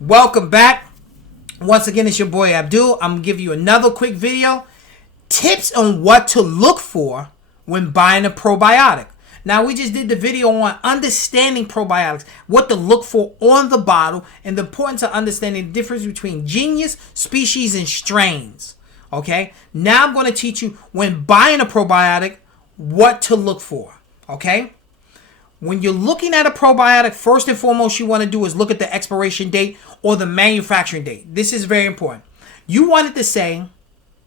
Welcome back. Once again, it's your boy Abdul. I'm going to give you another quick video. Tips on what to look for when buying a probiotic. Now, we just did the video on understanding probiotics, what to look for on the bottle, and the importance of understanding the difference between genus, species, and strains. Okay? Now I'm going to teach you when buying a probiotic, what to look for. Okay? When you're looking at a probiotic, first and foremost you want to do is look at the expiration date or the manufacturing date. This is very important. You want it to say,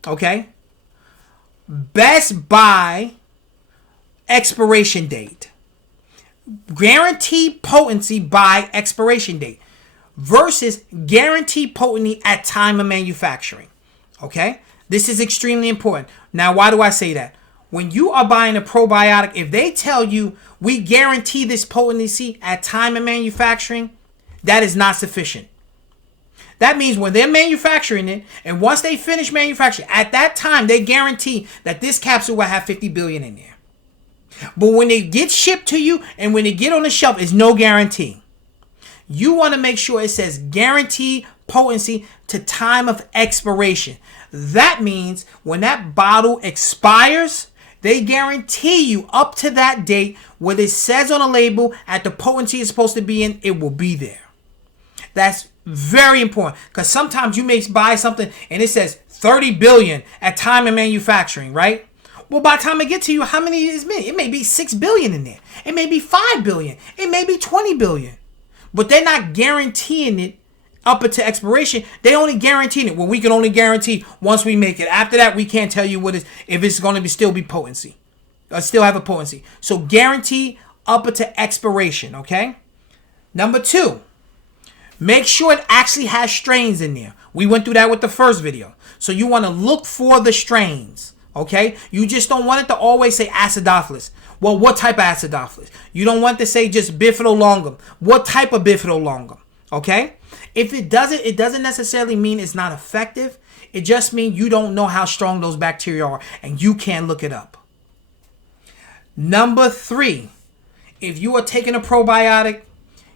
okay, best buy expiration date. Guaranteed potency by expiration date versus guaranteed potency at time of manufacturing. Okay? This is extremely important. Now, why do I say that? When you are buying a probiotic, if they tell you we guarantee this potency at time of manufacturing, that is not sufficient. That means when they're manufacturing it, and once they finish manufacturing, at that time they guarantee that this capsule will have 50 billion in there. But when they get shipped to you and when they get on the shelf, it's no guarantee. You want to make sure it says guaranteed potency to time of expiration. That means when that bottle expires, they guarantee you up to that date, what it says on the label at the potency it's supposed to be in, it will be there. That's very important because sometimes you may buy something and it says 30 billion at time of manufacturing, right? Well, by the time it gets to you, how many is it? It may be 6 billion in there. It may be 5 billion. It may be 20 billion. But they're not guaranteeing it up until expiration. They only guarantee it. Well, we can only guarantee once we make it. After that, we can't tell you what is if it's going to still be potency. Or still have a potency. So guarantee up until expiration, okay? Number 2, make sure it actually has strains in there. We went through that with the first video. So you want to look for the strains, okay? You just don't want it to always say acidophilus. Well, what type of acidophilus? You don't want to say just bifidolongum. What type of bifidolongum, okay? If it doesn't necessarily mean it's not effective. It just means you don't know how strong those bacteria are and you can't look it up. Number 3, if you are taking a probiotic,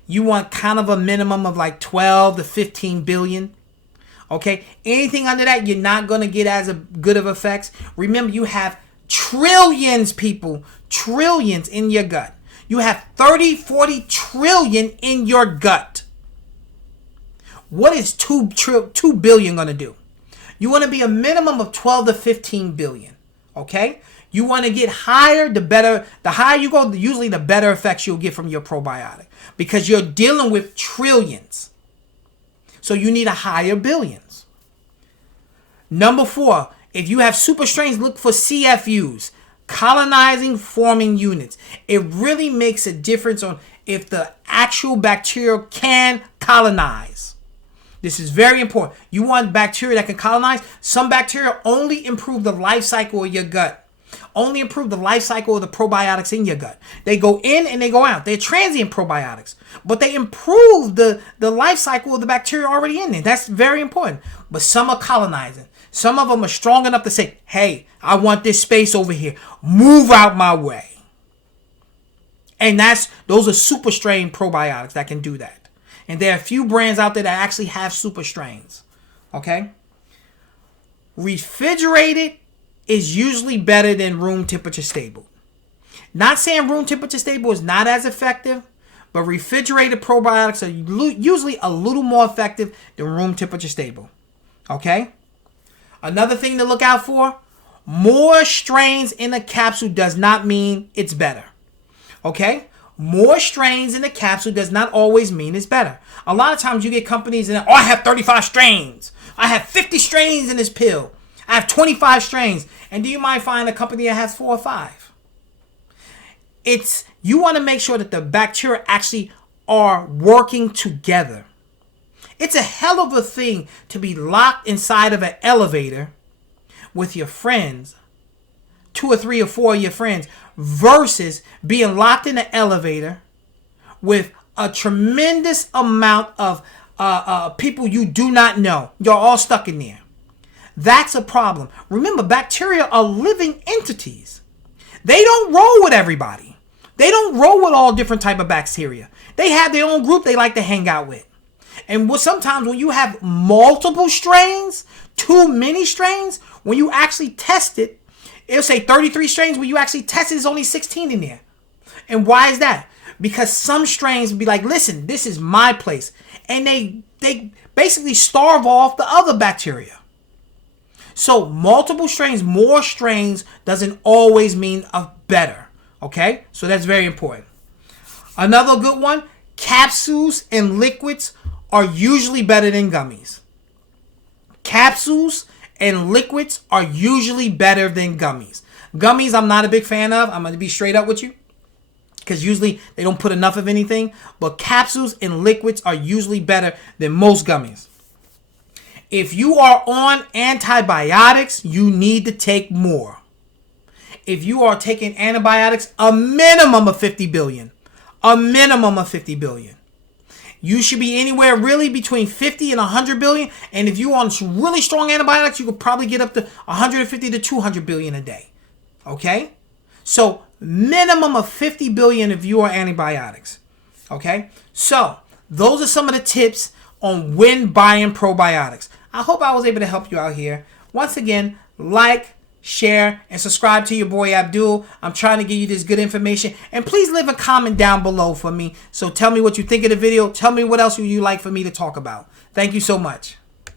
you want kind of a minimum of like 12 to 15 billion. Okay? Anything under that, you're not going to get as good of effects. Remember, you have trillions, people, trillions in your gut. You have 30, 40 trillion in your gut. What is 2 billion going to do? You want to be a minimum of 12 to 15 billion. Okay? You want to get higher, the better. The higher you go, usually the better effects you'll get from your probiotic. Because you're dealing with trillions. So you need a higher billions. Number 4, if you have super strains, look for CFUs. Colonizing forming units. It really makes a difference on if the actual bacteria can colonize. This is very important. You want bacteria that can colonize. Some bacteria only improve the life cycle of your gut. Only improve the life cycle of the probiotics in your gut. They go in and they go out. They're transient probiotics. But they improve the life cycle of the bacteria already in there. That's very important. But some are colonizing. Some of them are strong enough to say, hey, I want this space over here. Move out my way. And those are super strain probiotics that can do that. And there are a few brands out there that actually have super strains. Okay? Refrigerated is usually better than room temperature stable. Not saying room temperature stable is not as effective, but refrigerated probiotics are usually a little more effective than room temperature stable. Okay? Another thing to look out for, more strains in a capsule does not mean it's better. Okay? More strains in the capsule does not always mean it's better. A lot of times you get companies that, I have 35 strains. I have 50 strains in this pill. I have 25 strains. And do you mind finding a company that has 4 or 5? You want to make sure that the bacteria actually are working together. It's a hell of a thing to be locked inside of an elevator with your friends, 2 or 3 or 4 of your friends, versus being locked in an elevator with a tremendous amount of people you do not know. You're all stuck in there. That's a problem. Remember, bacteria are living entities. They don't roll with everybody. They don't roll with all different type of bacteria. They have their own group they like to hang out with. And sometimes when you have multiple strains, too many strains, when you actually test it, it'll say 33 strains. When you actually test it, there's only 16 in there. And why is that? Because some strains be like, listen, this is my place. And they basically starve off the other bacteria. So multiple strains, more strains doesn't always mean a better. Okay? So that's very important. Another good one, capsules and liquids are usually better than gummies. Capsules and liquids are usually better than gummies. Gummies I'm not a big fan of. I'm going to be straight up with you, because usually they don't put enough of anything. But capsules and liquids are usually better than most gummies. If you are on antibiotics, you need to take more. If you are taking antibiotics, a minimum of 50 billion. A minimum of 50 billion. You should be anywhere really between 50 and 100 billion. And if you're on really strong antibiotics, you could probably get up to 150 to 200 billion a day. Okay? So minimum of 50 billion if you are antibiotics. Okay? So those are some of the tips on when buying probiotics. I hope I was able to help you out here. Once again, like, share, and subscribe to your boy Abdul. I'm trying to give you this good information. And please leave a comment down below for me. So tell me what you think of the video. Tell me what else would you like for me to talk about. Thank you so much.